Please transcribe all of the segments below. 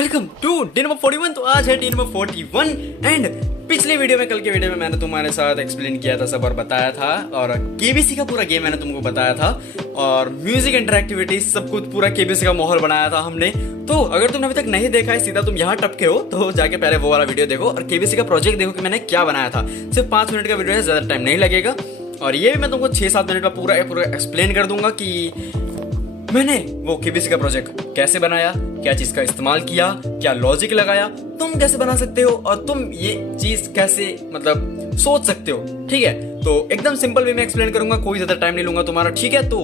Welcome to day number 41। तो आज है डे नंबर 41 एंड पिछले वीडियो में, कल के वीडियो में मैंने तुम्हारे साथ एक्सप्लेन किया था सब और बताया था, और केबीसी का पूरा गेम मैंने तुमको बताया था, और म्यूजिक इंटरएक्टिविटी सब कुछ पूरा केबीसी का माहौल बनाया था हमने। तो अगर तुमने अभी तक नहीं देखा है, सीधा तुम यहाँ टपके हो तो जाके पहले वो वाला वीडियो देखो और केबीसी का प्रोजेक्ट देखो कि मैंने क्या बनाया था। सिर्फ 5 मिनट का वीडियो है, ज्यादा टाइम नहीं लगेगा, और ये भी मैं तुमको 6-7 मिनट में पूरा एक्सप्लेन कर दूंगा कि मैंने वो केबीसी का प्रोजेक्ट कैसे बनाया, क्या चीज का इस्तेमाल किया, क्या लॉजिक लगाया, तुम कैसे बना सकते हो और तुम ये चीज कैसे मतलब सोच सकते हो। ठीक है, तो एकदम सिंपल वे में एक्सप्लेन करूंगा, कोई ज्यादा टाइम नहीं लूंगा तुम्हारा। ठीक है, तो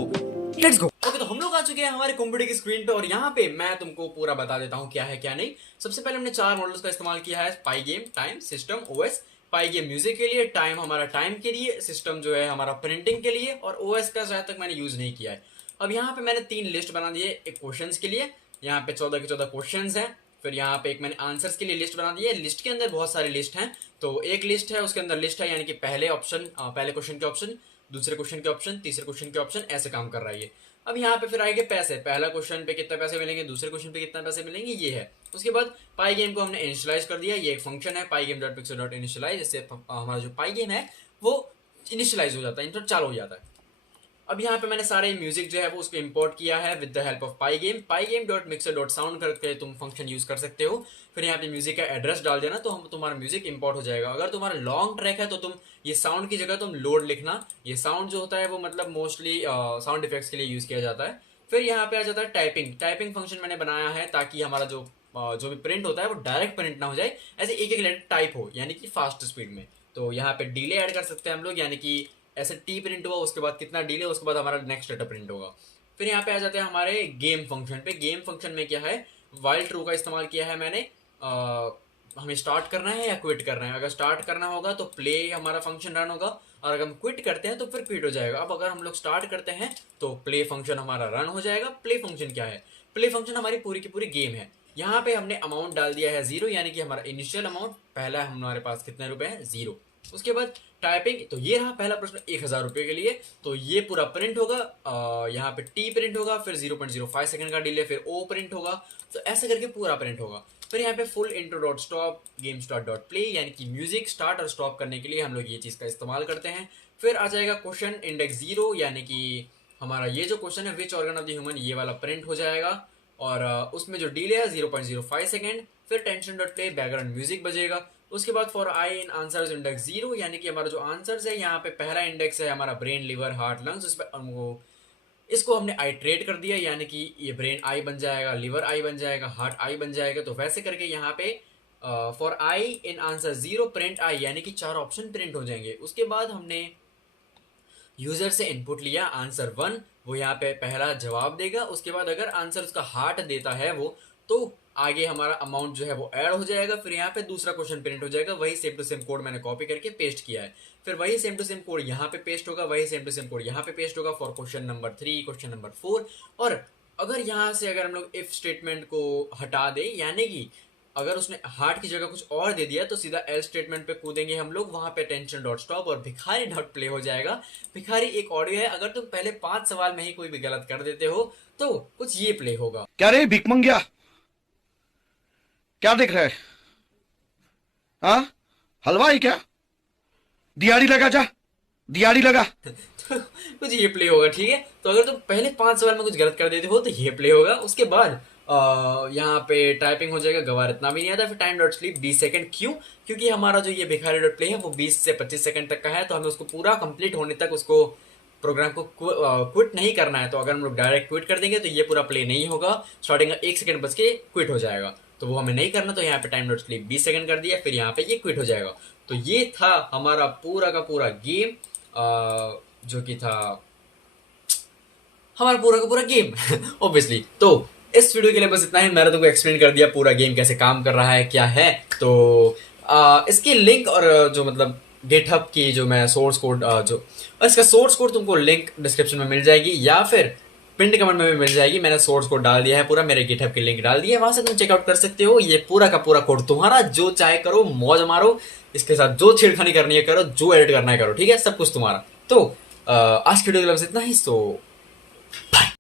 लेट्स गो। ओके, तो हम लोग आ चुके हैं हमारे कंप्यूटर की स्क्रीन पे, और यहाँ पे मैं तुमको पूरा बता देता हूँ क्या है क्या नहीं। सबसे पहले हमने 4 मॉडल्स का इस्तेमाल किया है, पाई गेम, टाइम, सिस्टम, ओएस। पाई गेम म्यूजिक के लिए, टाइम हमारा टाइम के लिए, सिस्टम जो है हमारा प्रिंटिंग के लिए, और ओएस का शायद तक मैंने यूज नहीं किया है। अब यहाँ पे मैंने 3 लिस्ट बना दी है। एक क्वेश्चंस के लिए, यहाँ पे 14 के 14 क्वेश्चंस हैं। फिर यहाँ पे एक मैंने आंसर्स के लिए लिस्ट बना दी है। लिस्ट के अंदर बहुत सारी लिस्ट हैं, तो एक लिस्ट है, उसके अंदर लिस्ट है, यानी कि पहले क्वेश्चन के ऑप्शन, दूसरे क्वेश्चन के ऑप्शन, तीसरे क्वेश्चन के ऑप्शन, ऐसे काम कर रहा है ये। अब यहाँ पे फिर आएंगे पैसे, पहला क्वेश्चन पे कितने पैसे मिलेंगे, दूसरे क्वेश्चन पे कितने पैसे मिलेंगे, ये है। उसके बाद पाई गेम को हमने इनिशियलाइज कर दिया, ये एक फंक्शन है pygame dot pixel dot initialize, इससे हमारा जो पाई गेम है वो इनिशियलाइज हो जाता है, इंटर चालू हो जाता है। अब यहाँ पे मैंने सारे म्यूजिक जो है वो उसको इंपोर्ट किया है with the help of pi game dot mixer dot sound करके तुम फंक्शन यूज कर सकते हो। फिर यहाँ पे म्यूजिक का एड्रेस डाल देना तो हम तुम्हारा म्यूजिक इंपोर्ट हो जाएगा। अगर तुम्हारा लॉन्ग ट्रैक है तो तुम ये साउंड की जगह तुम लोड लिखना। ये साउंड जो होता है वो मतलब मोस्टली साउंड इफेक्ट्स के लिए यूज किया जाता है। फिर यहाँ पे आ जाता है टाइपिंग फंक्शन मैंने बनाया है ताकि हमारा जो भी प्रिंट होता है वो डायरेक्ट प्रिंट ना हो जाए, ऐसे एक एक लेटर टाइप हो, यानी कि फास्ट स्पीड में। तो यहाँ पे डिले ऐड कर सकते हैं हम लोग, यानी कि ऐसे टी प्रिंट हुआ, उसके बाद कितना डिले, उसके बाद हमारा नेक्स्ट डेटा प्रिंट होगा। फिर यहाँ पे आ जाते हैं हमारे गेम फंक्शन पे। गेम फंक्शन में क्या है, वाइल ट्रू का इस्तेमाल किया है मैंने। हमें स्टार्ट करना है या क्विट करना है। अगर स्टार्ट करना होगा तो प्ले हमारा फंक्शन रन होगा, और अगर हम क्विट करते हैं तो फिर क्विट हो जाएगा। अब अगर हम लोग स्टार्ट करते हैं तो प्ले फंक्शन हमारा रन हो जाएगा। प्ले फंक्शन क्या है, प्ले फंक्शन हमारी पूरी की पूरी गेम है। यहाँ पे हमने अमाउंट डाल दिया है 0, यानी कि हमारा इनिशियल अमाउंट पहला हमारे पास कितने रुपए हैं, 0। उसके बाद टाइपिंग, तो ये रहा पहला प्रश्न 1000 रुपये के लिए, तो ये पूरा प्रिंट होगा। यहाँ पे टी प्रिंट होगा, फिर 0.05 सेकंड का डिले, फिर ओ प्रिंट होगा, तो ऐसे करके पूरा प्रिंट होगा। फिर यहाँ पे full intro dot stop game start dot play, यानी कि म्यूजिक स्टार्ट और स्टॉप करने के लिए हम लोग ये चीज़ का इस्तेमाल करते हैं। फिर आ जाएगा क्वेश्चन इंडेक्स 0, यानी कि हमारा ये जो क्वेश्चन है which organ of the human, ये वाला प्रिंट हो जाएगा, और उसमें जो डिले है 0.05 सेकेंड। फिर tension dot play background music बजेगा। उसके बाद for i in answers index 0, यानी कि हमारा जो आंसर्स है, यहाँ पे पहला इंडेक्स है हमारा ब्रेन, लिवर, हार्ट, लंग्स, उस पर इसको हमने आइट्रेट कर दिया, यानी कि ये ब्रेन आई बन जाएगा, लिवर आई बन जाएगा, हार्ट आई बन जाएगा। तो वैसे करके यहाँ पे for i in answer 0 print i, यानी कि 4 ऑप्शन प्रिंट हो जाएंगे। उसके बाद हमने यूजर से इनपुट लिया आंसर 1, वो यहाँ पे पहला जवाब देगा। उसके बाद अगर आंसर उसका हार्ट देता है वो, तो आगे हमारा अमाउंट जो है वो ऐड हो जाएगा। फिर यहाँ पे दूसरा क्वेश्चन प्रिंट हो जाएगा। वही सेम टू सेम कोड मैंने कॉपी करके पेस्ट किया है। फिर वही सेम टू सेम कोड यहाँ पे पेस्ट होगा, वही सेम टू सेम कोड यहाँ पे पेस्ट होगा for question number 3, question number 4। और अगर यहाँ से अगर हम लोग इफ स्टेटमेंट को हटा दें, यानी कि अगर उसने हार्ट की जगह कुछ और दे दिया, तो सीधा एल स्टेटमेंट पे कूदेंगे हम लोग, वहां पे टेंशन डॉट स्टॉप और भिखारी डॉट प्ले हो जाएगा। भिखारी एक ऑडियो है, अगर तुम पहले 5 सवाल में ही कोई भी गलत कर देते हो तो कुछ ये प्ले होगा। क्या रे भिख मंगिया, क्या देख रहा है? हाँ, हलवा ही क्या? दिहाड़ी लगा, जा दिहाड़ी लगा। तो कुछ ये प्ले होगा, ठीक है। तो अगर तुम पहले 5 सवाल में कुछ गलत कर देते हो तो ये प्ले होगा। उसके बाद यहाँ पे टाइपिंग हो जाएगा, गवार इतना भी नहीं आता। फिर टाइम डॉट स्लीप 20 सेकंड, क्यों? क्योंकि हमारा जो ये भिखारी डॉट प्ले है वो 20 से 25 सेकंड तक का है, तो हमें उसको पूरा कंप्लीट होने तक उसको प्रोग्राम को क्विट नहीं करना है। तो अगर हम लोग डायरेक्ट क्विट कर देंगे तो ये पूरा प्ले नहीं होगा, स्टार्टिंग का 1 सेकंड बच के क्विट हो जाएगा, तो वो हमें नहीं करना। तो यहाँ पे टाइम डॉट स्लीप 20 सेकंड कर दिया, फिर यहाँ पे ये क्विट हो जाएगा। तो ये था हमारा पूरा का पूरा गेम, जो कि था हमारा पूरा का पूरा गेम ऑब्वियसली। तो इस वीडियो के लिए बस इतना ही। मैंने तुमको एक्सप्लेन कर दिया पूरा गेम कैसे काम कर रहा है, क्या है। तो इसकी लिंक और जो मतलब गिटहब की जो मैं सोर्स कोड जो इसका सोर्स कोड तुमको लिंक डिस्क्रिप्शन में मिल जाएगी, या फिर पिंड कमेंट में भी मिल जाएगी। मैंने सोर्स कोड डाल दिया है पूरा, मेरे गिटहब की लिंक डाल दी है, वहां से तुम चेकआउट कर सकते हो। ये पूरा का पूरा कोड तुम्हारा, जो चाहे करो, मौज मारो, इसके साथ जो छेड़खानी करनी है करो, जो एडिट करना है करो, ठीक है, सब कुछ तुम्हारा। तो आज की वीडियो के लिए बस इतना ही। सो बाय।